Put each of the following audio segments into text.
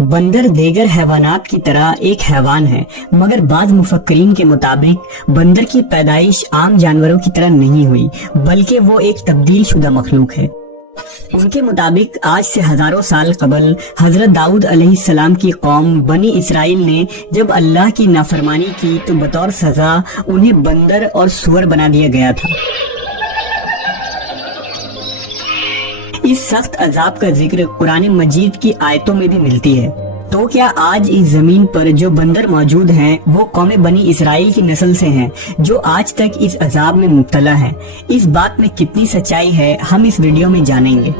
बंदर देगर हैवानात की तरह एक हैवान है, मगर बाज़ मुफक्किरीन के मुताबिक बंदर की पैदाइश आम जानवरों की तरह नहीं हुई, बल्कि वो एक तब्दील शुदा मखलूक है। उनके मुताबिक आज से हजारों साल कबल हजरत दाऊद अलैहिस्सलाम की कौम बनी इसराइल ने जब अल्लाह की नाफरमानी की तो बतौर सजा उन्हें बंदर और सुअर बना दिया गया था। इस सख्त अजाब का जिक्र कुरान मजीद की आयतों में भी मिलती है। तो क्या आज इस जमीन पर जो बंदर मौजूद हैं वो कौम बनी इसराइल की नस्ल से हैं जो आज तक इस अजाब में मुब्तला हैं? इस बात में कितनी सच्चाई है हम इस वीडियो में जानेंगे।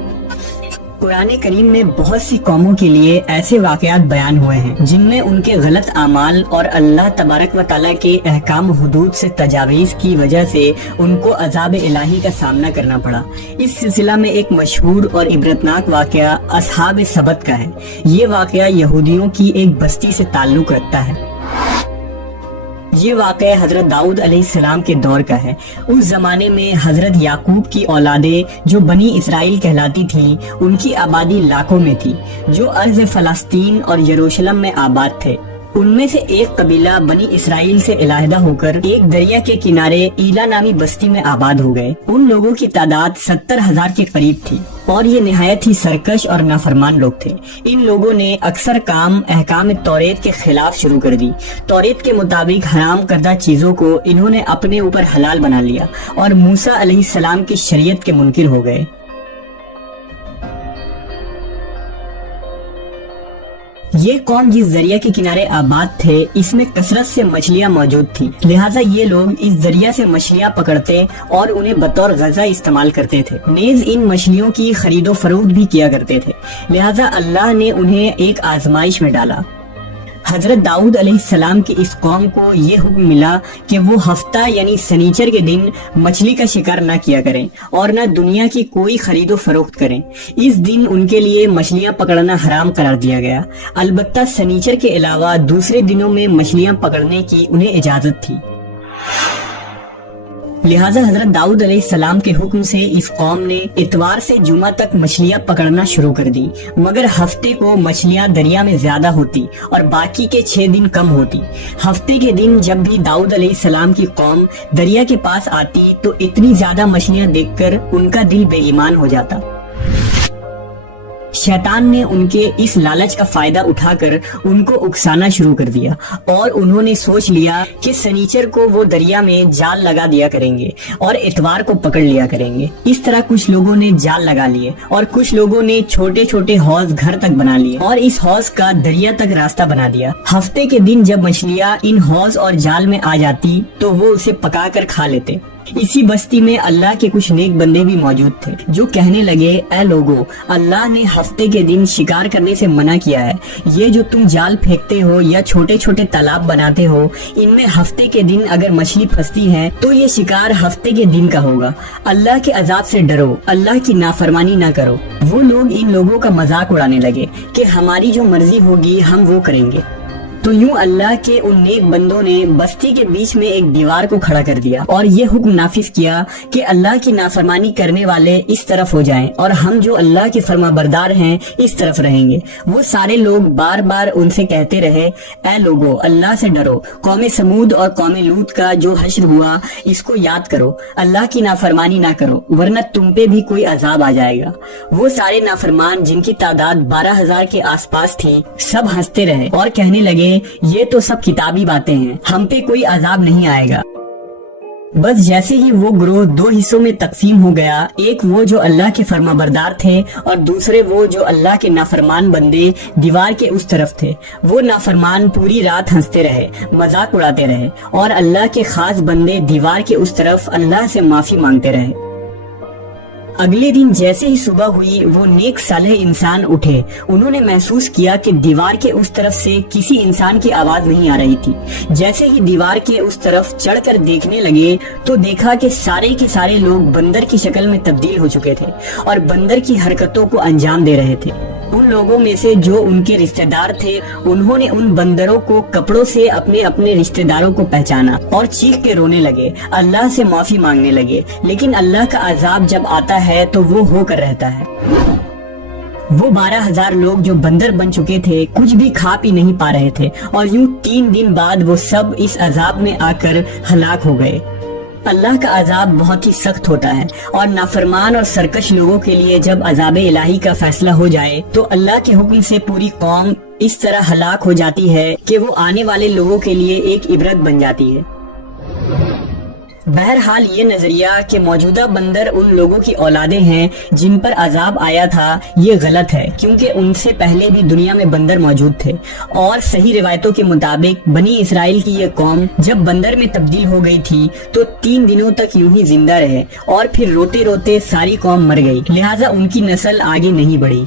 कुरान करीम में बहुत सी कौमों के लिए ऐसे वाकयात बयान हुए हैं जिनमें उनके गलत आमाल और अल्लाह तबारक व तआला के अहकाम हुदूद से तजावीज़ की वजह से उनको अजाब इलाही का सामना करना पड़ा। इस सिलसिला में एक मशहूर और इबरतनाक वाकया असहाब सबत का है। ये वाकया यहूदियों की एक बस्ती से ताल्लुक रखता है। ये वाक़या हजरत दाऊद अलैहिस्सलाम के दौर का है। उस जमाने में हजरत याकूब की औलादे जो बनी इसराइल कहलाती थी, उनकी आबादी लाखों में थी, जो अर्ज़ फ़लस्तीन और यरूशलेम में आबाद थे। उनमें से एक कबीला बनी इसराइल से इलाहिदा होकर एक दरिया के किनारे ईला नामी बस्ती में आबाद हो गए। उन लोगों की तादाद 70,000 के करीब थी और ये निहायत ही सरकश और नाफरमान लोग थे। इन लोगों ने अक्सर काम अहकाम तौरेत के खिलाफ शुरू कर दी। तौरेत के मुताबिक हराम करदा चीजों को इन्होंने अपने ऊपर हलाल बना लिया और मूसा अलैहिस्सलाम की शरीयत के मुनकिर हो गए। ये कौम जिस दरिया के किनारे आबाद थे, इसमें कसरत से मछलियां मौजूद थी, लिहाजा ये लोग इस दरिया से मछलियां पकड़ते और उन्हें बतौर गज़ा इस्तेमाल करते थे। नेज़ इन मछलियों की खरीदो फरोख्त भी किया करते थे। लिहाजा अल्लाह ने उन्हें एक आजमाइश में डाला। हजरत दाऊद अलैहिस्सलाम की इस कौम को ये हुक्म मिला कि वो हफ्ता यानी सनीचर के दिन मछली का शिकार न किया करें और न दुनिया की कोई खरीदो फरोख्त करें। इस दिन उनके लिए मछलियां पकड़ना हराम करार दिया गया। अलबत्ता सनीचर के अलावा दूसरे दिनों में मछलियां पकड़ने की उन्हें इजाजत थी। लिहाजा हजरत दाऊद अलैहिस्सलाम के हुक्म से इस कौम ने इतवार से जुमा तक मछलियां पकड़ना शुरू कर दी, मगर हफ्ते को मछलियां दरिया में ज्यादा होती और बाकी के 6 दिन कम होती। हफ्ते के दिन जब भी दाऊद अलैहिस्सलाम की कौम दरिया के पास आती तो इतनी ज्यादा मछलियां देखकर उनका दिल बेईमान हो जाता। शैतान ने उनके इस लालच का फायदा उठाकर उनको उकसाना शुरू कर दिया और उन्होंने सोच लिया कि सनीचर को वो दरिया में जाल लगा दिया करेंगे और इतवार को पकड़ लिया करेंगे। इस तरह कुछ लोगों ने जाल लगा लिए और कुछ लोगों ने छोटे छोटे हौज घर तक बना लिए और इस हौज का दरिया तक रास्ता बना दिया। हफ्ते के दिन जब मछलियाँ इन हौज और जाल में आ जाती तो वो उसे पकाकर खा लेते। इसी बस्ती में अल्लाह के कुछ नेक बंदे भी मौजूद थे जो कहने लगे, ऐ लोगो, अल्लाह ने हफ्ते के दिन शिकार करने से मना किया है। ये जो तुम जाल फेंकते हो या छोटे छोटे तालाब बनाते हो, इनमें हफ्ते के दिन अगर मछली फंसती है तो ये शिकार हफ्ते के दिन का होगा। अल्लाह के अजाब से डरो, अल्लाह की नाफरमानी ना करो। वो लोग इन लोगों का मजाक उड़ाने लगे कि हमारी जो मर्जी होगी हम वो करेंगे। तो यूं अल्लाह के उन नेक बंदों ने बस्ती के बीच में एक दीवार को खड़ा कर दिया और ये हुक्म नाफिज किया कि अल्लाह की नाफरमानी करने वाले इस तरफ हो जाएं और हम जो अल्लाह के फरमाबरदार हैं इस तरफ रहेंगे। वो सारे लोग बार बार उनसे कहते रहे, ऐ लोगो, अल्लाह से डरो। कौम समूद और कौम लूत का जो हश्र हुआ इसको याद करो। अल्लाह की नाफरमानी ना करो वरना तुम पे भी कोई अजाब आ जाएगा। वो सारे नाफरमान जिनकी तादाद 12,000 के आसपास थी, सब हंसते रहे और कहने लगे, ये तो सब किताबी बातें हैं, हम पे कोई अजाब नहीं आएगा। बस जैसे ही वो ग्रोह 2 हिस्सों में तकसीम हो गया, एक वो जो अल्लाह के फरमाबरदार थे और दूसरे वो जो अल्लाह के नाफरमान बंदे दीवार के उस तरफ थे। वो नाफरमान पूरी रात हंसते रहे, मजाक उड़ाते रहे और अल्लाह के खास बंदे दीवार के उस तरफ अल्लाह से माफी मांगते रहे। अगले दिन जैसे ही सुबह हुई वो नेक सालेह इंसान उठे। उन्होंने महसूस किया कि दीवार के उस तरफ से किसी इंसान की आवाज नहीं आ रही थी। जैसे ही दीवार के उस तरफ चढ़कर देखने लगे तो देखा कि सारे के सारे लोग बंदर की शक्ल में तब्दील हो चुके थे और बंदर की हरकतों को अंजाम दे रहे थे। उन लोगों में से जो उनके रिश्तेदार थे, उन्होंने उन बंदरों को कपड़ों से अपने अपने रिश्तेदारों को पहचाना और चीख के रोने लगे, अल्लाह से माफी मांगने लगे। लेकिन अल्लाह का अजाब जब आता है तो वो होकर रहता है। वो 12,000 लोग जो बंदर बन चुके थे कुछ भी खा पी नहीं पा रहे थे और यूं 3 दिन बाद वो सब इस अजाब में आकर हलाक हो गए। अल्लाह का अजाब बहुत ही सख्त होता है और नाफरमान और सरकश लोगों के लिए जब अजाब इलाही का फैसला हो जाए तो अल्लाह के हुक्म से पूरी कौम इस तरह हलाक हो जाती है कि वो आने वाले लोगों के लिए एक इबरत बन जाती है। बहरहाल ये नजरिया कि मौजूदा बंदर उन लोगों की औलादे हैं जिन पर अजाब आया था ये गलत है, क्योंकि उनसे पहले भी दुनिया में बंदर मौजूद थे और सही रिवायतों के मुताबिक बनी इसराइल की ये कौम जब बंदर में तब्दील हो गई थी तो 3 दिनों तक यूं ही जिंदा रहे और फिर रोते रोते सारी कौम मर गई, लिहाजा उनकी नस्ल आगे नहीं बढ़ी।